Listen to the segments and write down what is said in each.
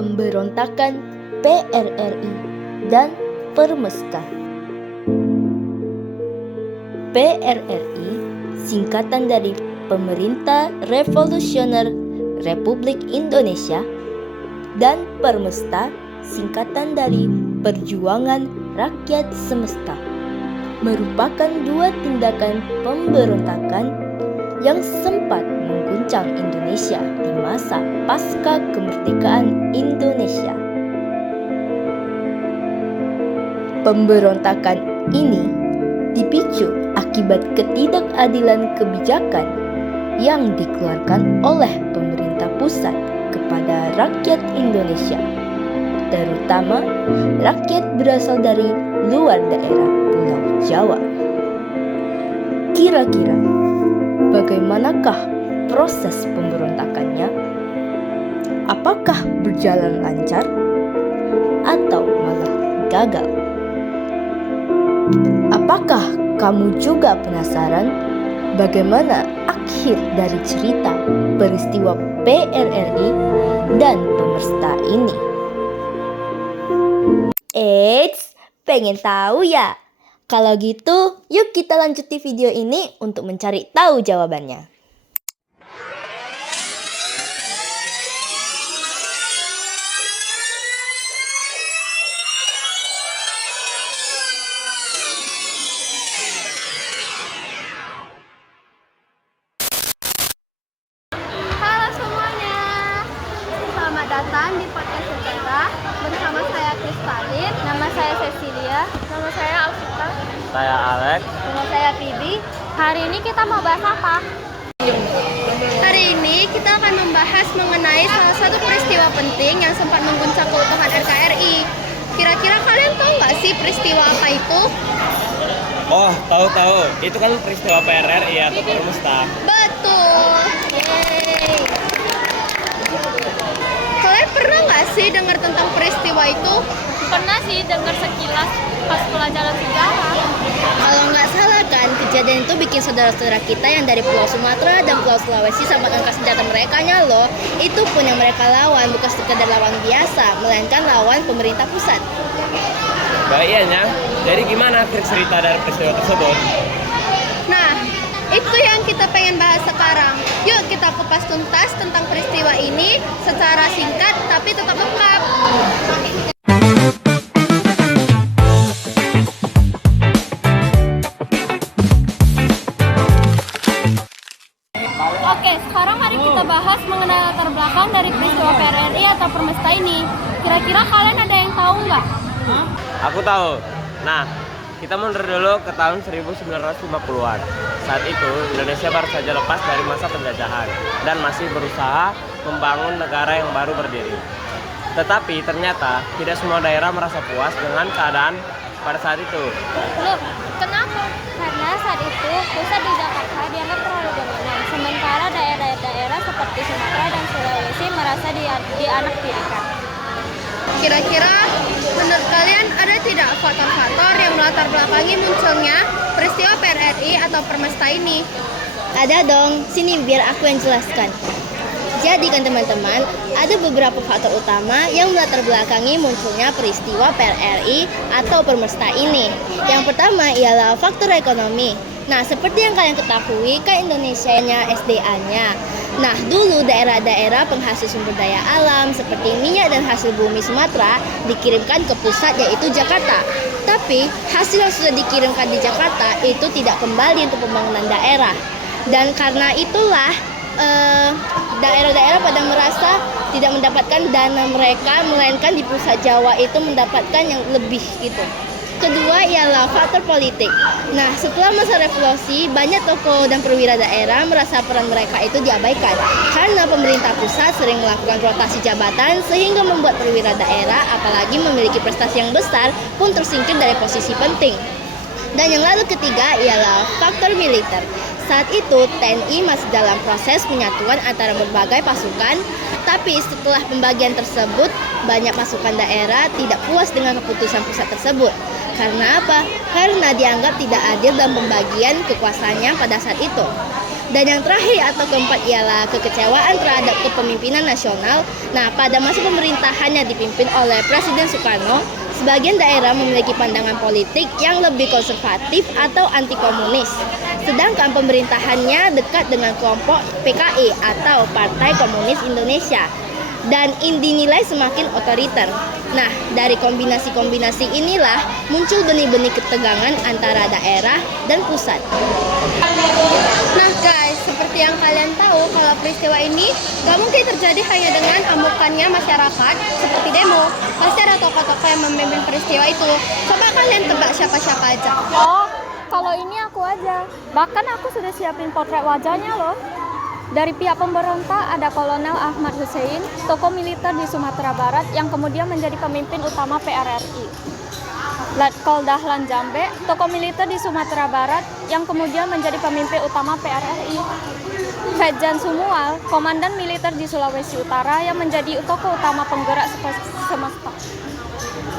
Pemberontakan PRRI dan Permesta. PRRI singkatan dari Pemerintah Revolusioner Republik Indonesia dan Permesta singkatan dari Perjuangan Rakyat Semesta, merupakan dua tindakan pemberontakan yang sempat mengguncang Indonesia di masa pasca kemerdekaan Indonesia. Pemberontakan ini dipicu akibat ketidakadilan kebijakan yang dikeluarkan oleh pemerintah pusat kepada rakyat Indonesia, terutama rakyat berasal dari luar daerah Pulau Jawa. Kira-kira bagaimanakah proses pemberontakannya? Apakah berjalan lancar atau malah gagal? Apakah kamu juga penasaran bagaimana akhir dari cerita peristiwa PRRI dan Permesta ini? Eits, pengen tahu ya? Kalau gitu, yuk kita lanjuti video ini untuk mencari tahu jawabannya. Halo semuanya, selamat datang di podcast sejarah bersama saya Kristalin, nama saya Cecilia, nama saya Alvita, Saya Alex. nama saya Vivi. Hari ini kita mau bahas apa? Hari ini kita akan membahas mengenai salah satu peristiwa penting yang sempat mengguncang keutuhan NKRI. Kira-kira kalian tahu nggak sih peristiwa apa itu? Oh, tahu. Itu kan peristiwa PRRI atau Permesta. Betul. Yeay. Kalian pernah nggak sih dengar tentang peristiwa itu? Pernah sih dengar sekilas pas pelajaran sejarah. Kalau nggak salah kan, kejadian itu bikin saudara-saudara kita yang dari Pulau Sumatera dan Pulau Sulawesi sampai angkat senjata merekanya loh. Itu pun yang mereka lawan bukan sekedar lawan biasa, melainkan lawan pemerintah pusat. Baiknya, jadi gimana akhir cerita dari peristiwa tersebut? Nah, itu yang kita pengen bahas sekarang. Yuk kita kupas tuntas tentang peristiwa ini secara singkat tapi tetap lengkap. Oke, sekarang mari kita bahas mengenai latar belakang dari peristiwa PRRI atau Permesta ini. Kira-kira kalian ada yang tahu nggak? Aku tahu. Nah, kita mundur dulu ke tahun 1950-an. Saat itu, Indonesia baru saja lepas dari masa penjajahan dan masih berusaha membangun negara yang baru berdiri. Tetapi ternyata tidak semua daerah merasa puas dengan keadaan pada saat itu. Loh, kenapa? Karena saat itu pusat di Jakarta dianggap terlalu dominan, sementara daerah-daerah seperti Sumatera dan Sulawesi merasa dianaktirikan. Kira-kira menurut kalian ada tidak faktor-faktor yang melatar belakangi munculnya peristiwa PRRI atau Permesta ini? Ada dong, sini biar aku yang jelaskan. Jadi kan teman-teman, ada beberapa faktor utama yang melatar belakangi munculnya peristiwa PRRI atau Permesta ini. Yang pertama ialah faktor ekonomi. Nah, seperti yang kalian ketahui, kan Indonesia-nya SDA-nya. Nah, dulu daerah-daerah penghasil sumber daya alam seperti minyak dan hasil bumi Sumatera dikirimkan ke pusat yaitu Jakarta. Tapi, hasil yang sudah dikirimkan di Jakarta itu tidak kembali untuk pembangunan daerah. Dan karena itulah daerah-daerah pada merasa tidak mendapatkan dana mereka, melainkan di pusat Jawa itu mendapatkan yang lebih gitu. Kedua ialah faktor politik. Nah, setelah masa revolusi, banyak tokoh dan perwira daerah merasa peran mereka itu diabaikan karena pemerintah pusat sering melakukan rotasi jabatan sehingga membuat perwira daerah apalagi memiliki prestasi yang besar pun tersingkir dari posisi penting. Dan yang lalu ketiga ialah faktor militer. Saat itu TNI masih dalam proses penyatuan antara berbagai pasukan, tapi setelah pembagian tersebut banyak pasukan daerah tidak puas dengan keputusan pusat tersebut. Karena apa? Karena dianggap tidak adil dalam pembagian kekuasaannya pada saat itu. Dan yang terakhir atau keempat ialah kekecewaan terhadap kepemimpinan nasional. Nah, pada masa pemerintahannya dipimpin oleh Presiden Soekarno, sebagian daerah memiliki pandangan politik yang lebih konservatif atau anti komunis. Sedangkan pemerintahannya dekat dengan kelompok PKI atau Partai Komunis Indonesia dan dinilai semakin otoriter. Nah, dari kombinasi-kombinasi inilah muncul benih-benih ketegangan antara daerah dan pusat. Nah guys, seperti yang kalian tahu, kalau peristiwa ini gak mungkin terjadi hanya dengan amukannya masyarakat seperti demo. Pasti ada tokoh-tokoh yang memimpin peristiwa itu. Coba kalian tebak siapa-siapa aja. Oh, kalau ini aku aja. Bahkan aku sudah siapin potret wajahnya loh. Dari pihak pemberontak ada Kolonel Ahmad Hussein, tokoh militer di Sumatera Barat yang kemudian menjadi pemimpin utama PRRI. Letkol Dahlan Jambe, tokoh militer di Sumatera Barat yang kemudian menjadi pemimpin utama PRRI. Fedjan Sumual, komandan militer di Sulawesi Utara yang menjadi tokoh utama penggerak semesta.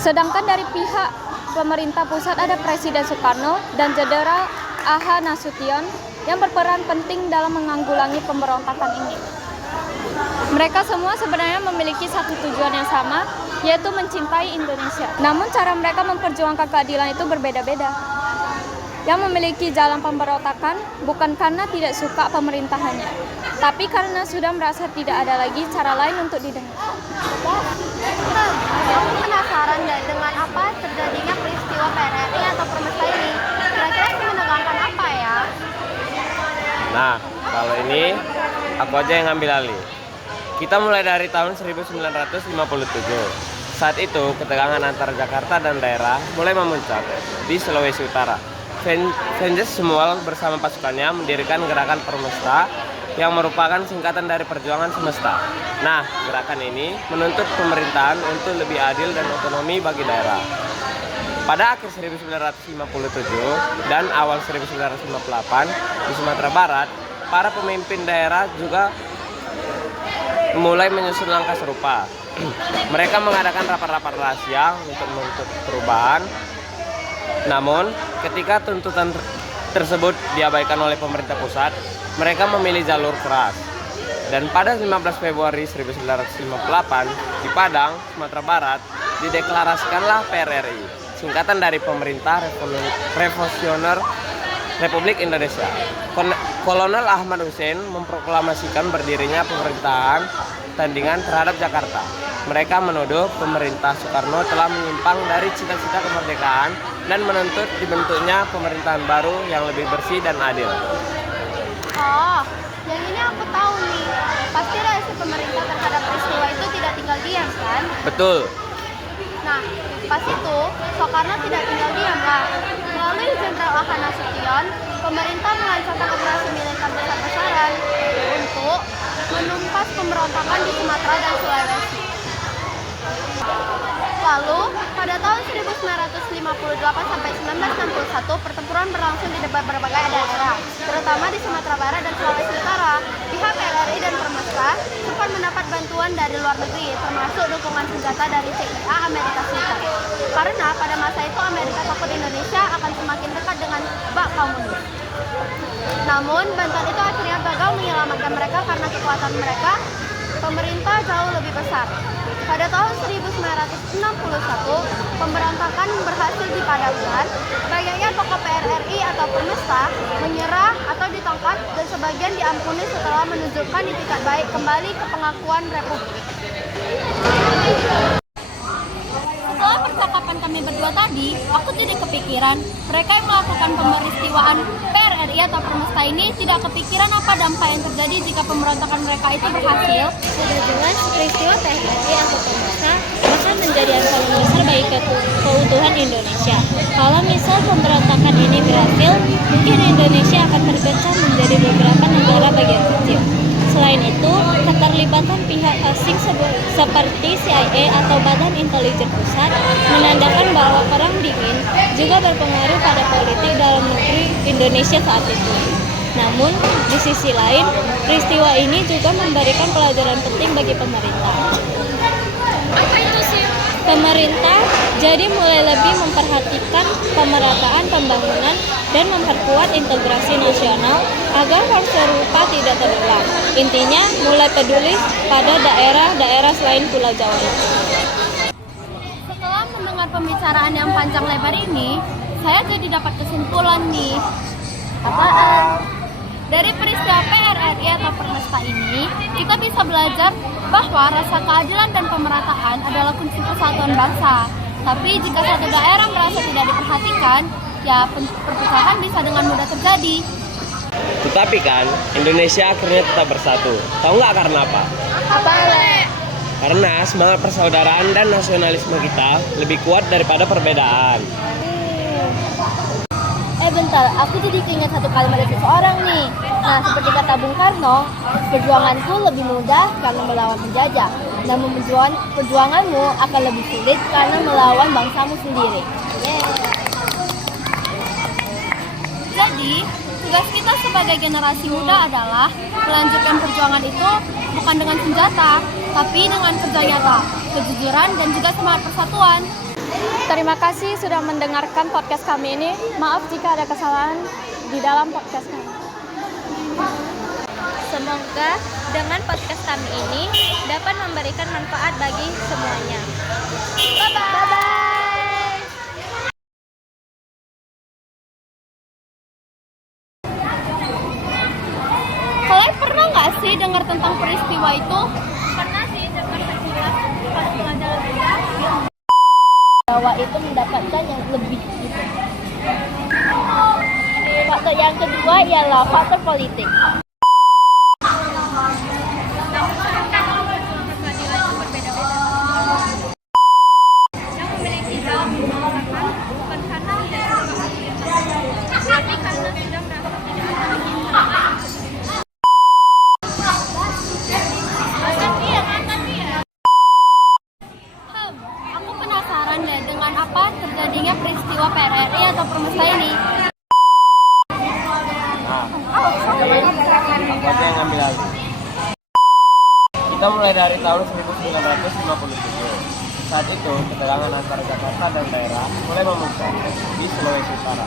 Sedangkan dari pihak pemerintah pusat ada Presiden Soekarno dan Jenderal A.H. Nasution yang berperan penting dalam menanggulangi pemberontakan ini. Mereka semua sebenarnya memiliki satu tujuan yang sama, yaitu mencintai Indonesia. Namun cara mereka memperjuangkan keadilan itu berbeda-beda. Yang memiliki jalan pemberontakan bukan karena tidak suka pemerintahannya, tapi karena sudah merasa tidak ada lagi cara lain untuk didengar. Aku penasaran deh dengan apa terjadinya peristiwa PRRI atau Permesta ini. Kira-kira menegangkan apa ya? Nah, kalau ini aku aja yang ngambil alih. Kita mulai dari tahun 1957. Saat itu, ketegangan antara Jakarta dan daerah mulai memuncak di Sulawesi Utara. Fedjan Sumual bersama pasukannya mendirikan gerakan Permesta yang merupakan singkatan dari Perjuangan Semesta. Nah, gerakan ini menuntut pemerintahan untuk lebih adil dan otonomi bagi daerah. Pada akhir 1957 dan awal 1958 di Sumatera Barat, para pemimpin daerah juga mulai menyusun langkah serupa. Mereka mengadakan rapat-rapat rahasia untuk menuntut perubahan. Namun, ketika tuntutan tersebut diabaikan oleh pemerintah pusat, mereka memilih jalur keras. Dan pada 15 Februari 1958 di Padang, Sumatera Barat, dideklarasikanlah PRRI, singkatan dari Pemerintah Revolusioner Republik Indonesia. Kolonel Ahmad Hussein memproklamasikan berdirinya pemerintahan tandingan terhadap Jakarta. Mereka menuduh pemerintah Soekarno telah menyimpang dari cita-cita kemerdekaan dan menuntut dibentuknya pemerintahan baru yang lebih bersih dan adil. Oh, yang ini aku tahu nih. Pasti reaksi pemerintah terhadap peristiwa itu tidak tinggal diam kan? Betul. Nah, pas itu Soekarno tidak tinggal diam lah. Melalui Jenderal A.H. Nasution, pemerintah melancarkan operasi militer besar-besaran untuk menumpas pemberontakan di Sumatera dan Sulawesi. Lalu, pada tahun 1958 sampai 1961, pertempuran berlangsung di berbagai daerah, terutama di Sumatera Barat dan Sulawesi Utara. Pihak PRRI dan Permesta sempat mendapat bantuan dari luar negeri, termasuk dukungan senjata dari CIA Amerika Serikat. Karena pada masa itu Amerika takut Indonesia akan semakin dekat dengan bak komunis. Namun, bantuan itu akhirnya gagal menyelamatkan mereka karena kekuatan mereka pemerintah jauh lebih besar. Pada tahun 1961, pemberontakan berhasil dipadamkan. Banyaknya tokoh PRRI atau Permesta menyerah atau ditangkap dan sebagian diampuni setelah menunjukkan itikat baik kembali ke pengakuan Republik. Setelah percakapan kami berdua tadi, aku tidak kepikiran mereka yang melakukan pemberistiwaan PRRI atau Permesta ini tidak kepikiran apa dampak yang terjadi jika pemberontakan mereka itu berhasil. Sudah jelas peristiwa PRRI atau Permesta bakal menjadi ancaman besar bagi keutuhan Indonesia. Kalau misal pemberontakan ini berhasil, mungkin Indonesia akan terpecah menjadi beberapa negara bagian kecil. Selain itu, keterlibatan pihak asing seperti CIA atau Badan Intelijen Pusat menandakan bahwa perang dingin juga berpengaruh pada politik dalam negeri Indonesia saat itu. Namun, di sisi lain, peristiwa ini juga memberikan pelajaran penting bagi pemerintah. Apa itu sih? Pemerintah jadi mulai lebih memperhatikan pemerataan pembangunan dan memperkuat integrasi nasional agar hal serupa tidak terulang. Intinya, mulai peduli pada daerah-daerah selain Pulau Jawa itu. Setelah mendengar pembicaraan yang panjang lebar ini, saya jadi dapat kesimpulan nih. Apaan? Dari peristiwa PRRI atau Permesta ini, kita bisa belajar bahwa rasa keadilan dan pemerataan adalah kunci persatuan bangsa. Tapi jika satu daerah merasa tidak diperhatikan, ya perpecahan bisa dengan mudah terjadi. Tetapi kan, Indonesia akhirnya tetap bersatu. Tahu nggak karena apa? Apa, Le? Karena semangat persaudaraan dan nasionalisme kita lebih kuat daripada perbedaan. Bentar, aku jadi keinget satu kalimat dari seseorang nih. Nah, seperti kata Bung Karno, perjuanganku lebih mudah karena melawan penjajah. Namun perjuanganmu akan lebih sulit karena melawan bangsamu sendiri. Jadi, tugas kita sebagai generasi muda adalah melanjutkan perjuangan itu bukan dengan senjata, tapi dengan kerja nyata, kejujuran, dan juga semangat persatuan. Terima kasih sudah mendengarkan podcast kami ini. Maaf jika ada kesalahan di dalam podcast kami. Semoga dengan podcast kami ini dapat memberikan manfaat bagi semuanya. Bye-bye. Kalian pernah nggak sih dengar tentang peristiwa itu? Pernah sih dengar sekilas pas pelajaran kita. Jawa itu mendapatkan yang lebih gitu. Faktor yang kedua ialah faktor politik. Yang memiliki jauh bukan karena tidak tapi karena sudah merasa tidak Aku penasaran deh dengan apa terjadinya peristiwa PRRI atau Permesta ini. Aku aja yang ngambil alih. Kita mulai dari tahun 1957. Saat itu, ketegangan antara Jakarta dan daerah mulai memuncak di Sulawesi Utara.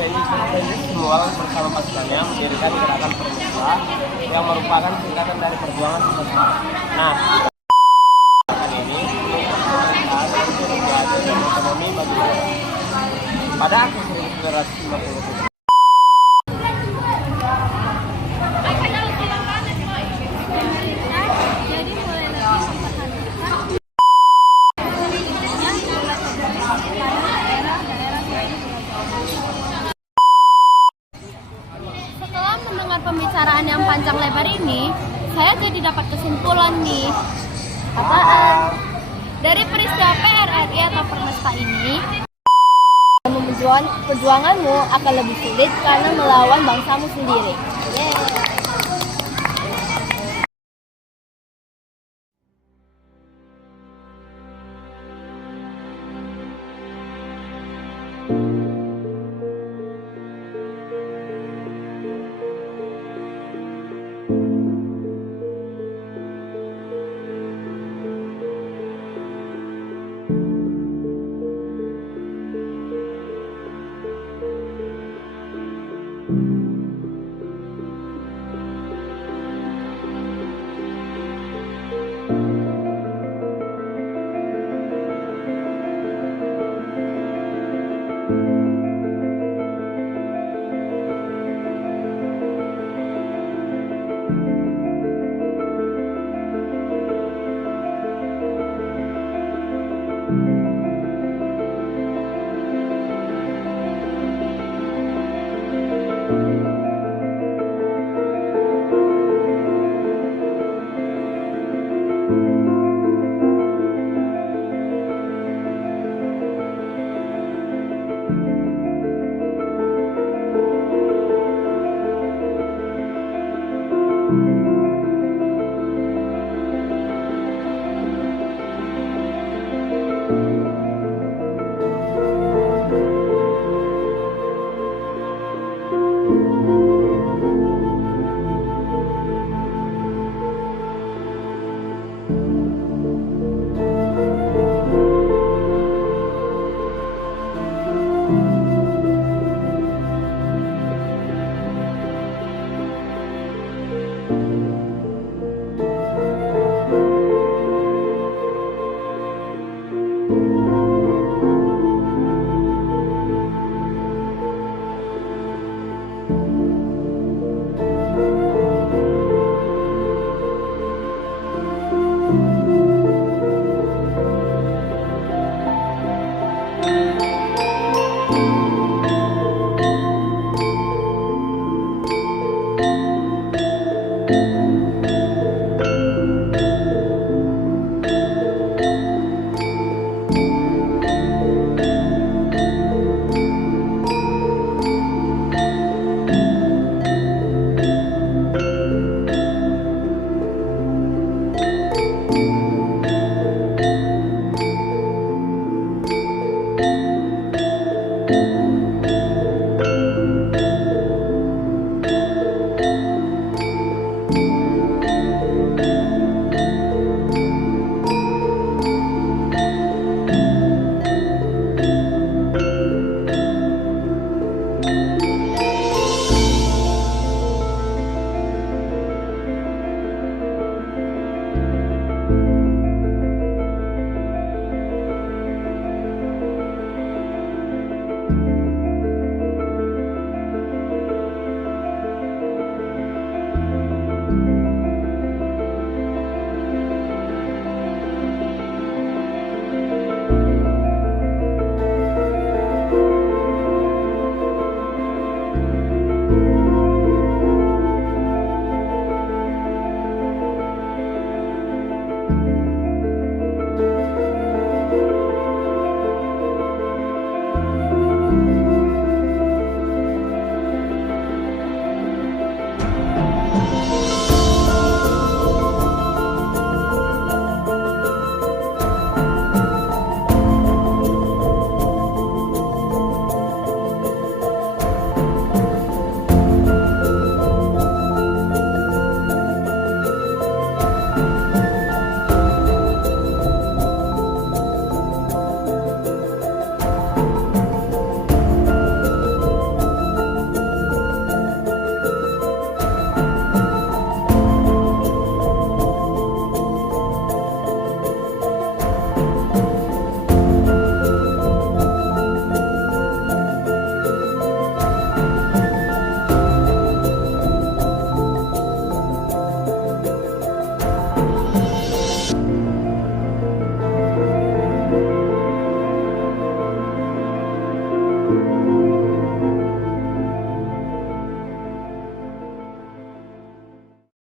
Sehingga semua bersama pasukannya mendirikan gerakan Permesta yang merupakan singkatan dari perjuangan sesama. Nah, gerakan ini memperkuat dan ekonomi bagi daerah. Pada akhir 1957. Setelah mendengar pembicaraan yang panjang lebar ini, saya jadi dapat kesimpulan nih. Apaan? Dari peristiwa PRRI atau Permesta ini, perjuanganmu akan lebih sulit karena melawan bangsamu sendiri. Thank you.